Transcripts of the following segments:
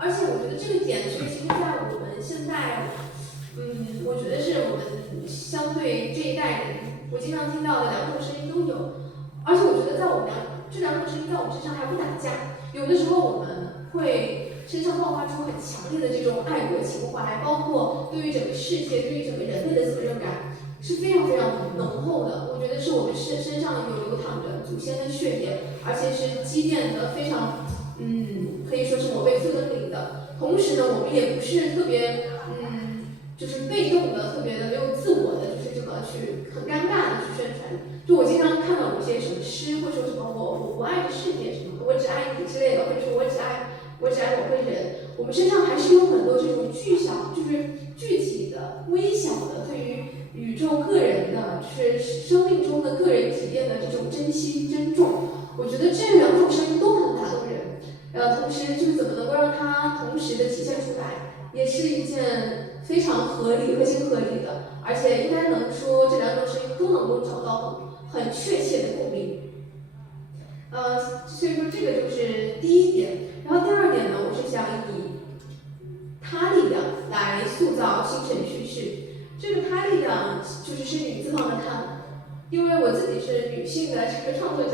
而且我觉得这个点其实在我们现在，我觉得是我们相对这一代人，我经常听到的两种声音都有。而且我觉得在我们这两种声音在我们身上还不打架，有的时候我们会身上爆发出很强烈的这种爱国情怀，包括对于整个世界、对于整个人类的责任感是非常非常浓厚的。我觉得是我们身上流淌着祖先的血液，而且是积淀的非常，可以说是某辈分灵的。同时呢，我们也不是特别，就是被动的、特别的没有自我的，就是这么去很尴尬的去宣传。就我经常看到有些什么诗，会说什么我不爱这世界什么，我只爱你之类的，或者说我只爱某个人。我们身上还是有很多这种就是具体的、微小的，对于宇宙个人的，就是生命中的个人体验的这种珍惜、珍重。我觉得这两种声音都很打动人。同时就是怎么能够让它同时的体现出来，也是一件非常合情合理的，而且应该能说这两种声音都能够找到很确切的共鸣。所以说这个就是第一点。然后第二点呢，我是想以他力量来塑造精神叙事。这个他力量是女字旁的他，因为我自己是女性的这个创作者，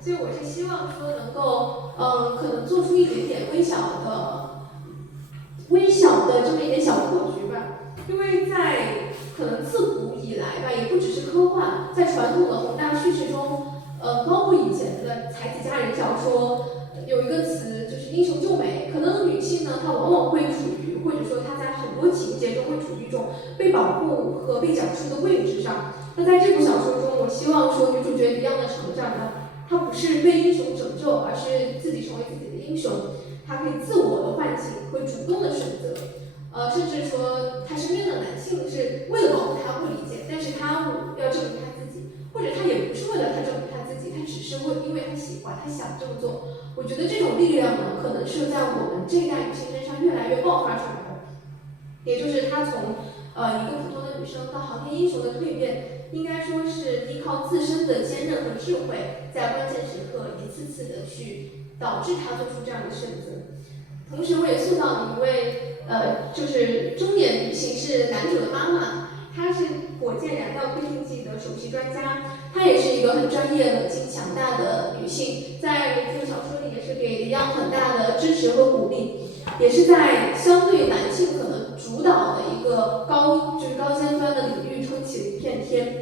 所以我是希望说能够可能做出一点点微小的这么一点小破局吧。因为在可能自古以来吧，也不只是科幻，在传统的宏大叙事中，包括以前的才子佳人小说，有一个词就是英雄救美。可能女性呢，她往往会处于，或者说她在很多情节中会处于一种被保护和被讲述的位置上。那在这部小说中，我希望说女主角一样的成长呢，她不是被英雄拯救，而是自己成为自己的英雄。她可以自我的唤醒，会主动的选择。甚至说他身边的男性是为了保护他不理解，但是他要证明他自己，或者他也不是为了他证明他自己，他只是因为他喜欢，他想这么做。我觉得这种力量呢，可能是在我们这一代女性身上越来越爆发出来的。也就是她从一个普通的女生到航天英雄的蜕变，应该说是依靠自身的坚韧和智慧，在关键时刻一次次的去导致她做出这样的选择。同时，我也塑造了一位就是中年女性，是男主的妈妈。她是火箭燃料推进剂的首席专家，她也是一个很专业、冷静、强大的女性。在这个小说里，也是给李阳很大的支持和鼓励，也是在相对男性可能主导的一个高尖端的领域撑起了一片天。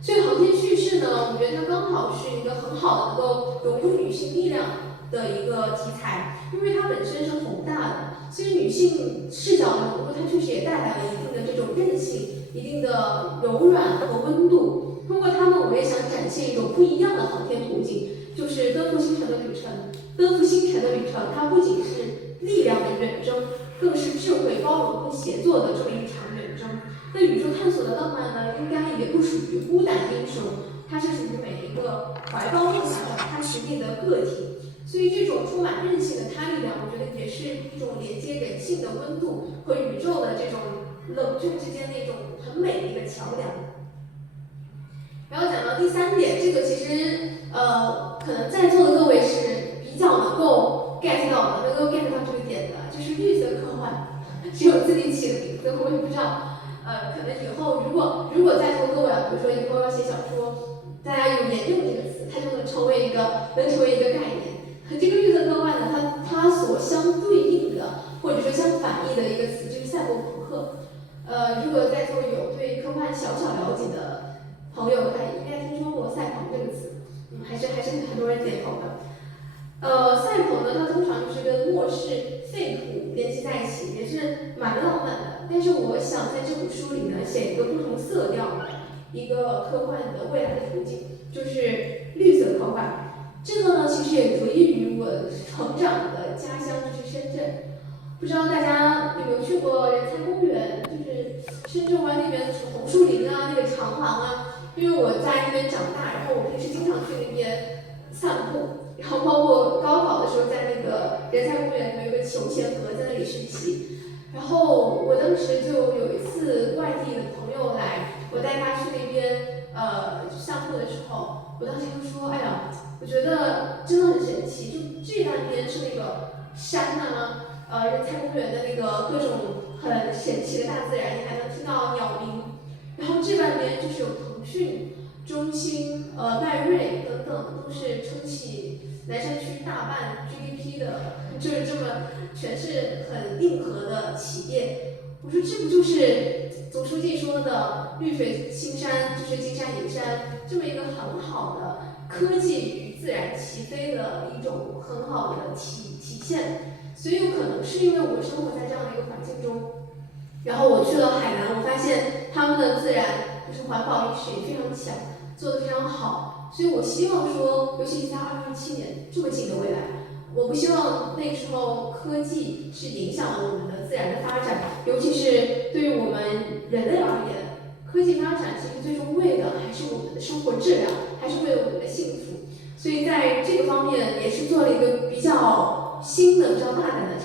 所以航天叙事呢，我觉得它刚好是一个很好的能够融入女性力量的一个题材，因为它本身是宏大的，所以女性视角的融入，它确实也带来了一定的这种韧性、一定的柔软和温度。通过它们，我也想展现一种不一样的航天途径，就是登陆星辰的旅程。登陆星辰的旅程，它不仅是力量的远征，更是智慧、包容和协作的这么一场远征。那宇宙探索的浪漫呢，应该也不属于孤胆英雄，它是属于每一个怀抱梦想、脚踏实地的个体。所以这种充满韧性的他力量，我觉得也是一种连接人性的温度和宇宙的这种冷峻之间的一种很美的一个桥梁。然后讲到第三点，这个其实可能在座的各位是比较能够 get 到这个点的，就是绿色科幻，是我自己起的名字，我也不知道。可能以后如果在座各位，比如说以后要写小说，大家有沿用这个词，它就能成为一个概念。这个绿色科幻呢，它所相对应的或者说相反义的一个词就是赛博朋克。如果在座有对科幻小了解的朋友，他应该听说过赛朋这个词，还是很多人点头的。赛朋呢，它通常就是跟末世废土联系在一起，也是蛮浪漫的。但是我想在这本书里呢，写一个不同色调的一个科幻的未来的途径，就是绿色科幻。这个呢，其实也着益于我成长的家乡，就是深圳。不知道大家有没有去过人才公园，就是深圳湾那边的什么红树林啊，那个长廊啊。因为我在那边长大，然后我平时经常去那边散步，然后包括高考的时候，在那个人才公园有一个球前河，在那里学习。然后我当时就有一次外地的朋友来，我带他去那边散步的时候，我当时就说，哎呀，我觉得真的很神奇，就这半边是那个山啊，人才公园的那个各种很神奇的大自然，你还能听到鸟鸣。然后这半边就是有腾讯、中兴、迈锐等等，都是撑起南山区大半 GDP 的，就是这么全是很硬核的企业。我说这不就是总书记说的绿水青山就是金山银山，这么一个很好的科技与自然齐飞的一种很好的体现。所以有可能是因为我生活在这样的一个环境中，然后我去了海南，我发现他们的自然就是环保意识也非常强，做得非常好。所以我希望说，尤其是在2027年这么近的未来，我不希望那个时候科技是影响了我们的自然的发展，尤其是对于我们人类而言，科技发展其实最终为的还是我们的生活质量，还是为了我们的幸福。所以在这个方面也是做了一个比较新的、比较大胆的尝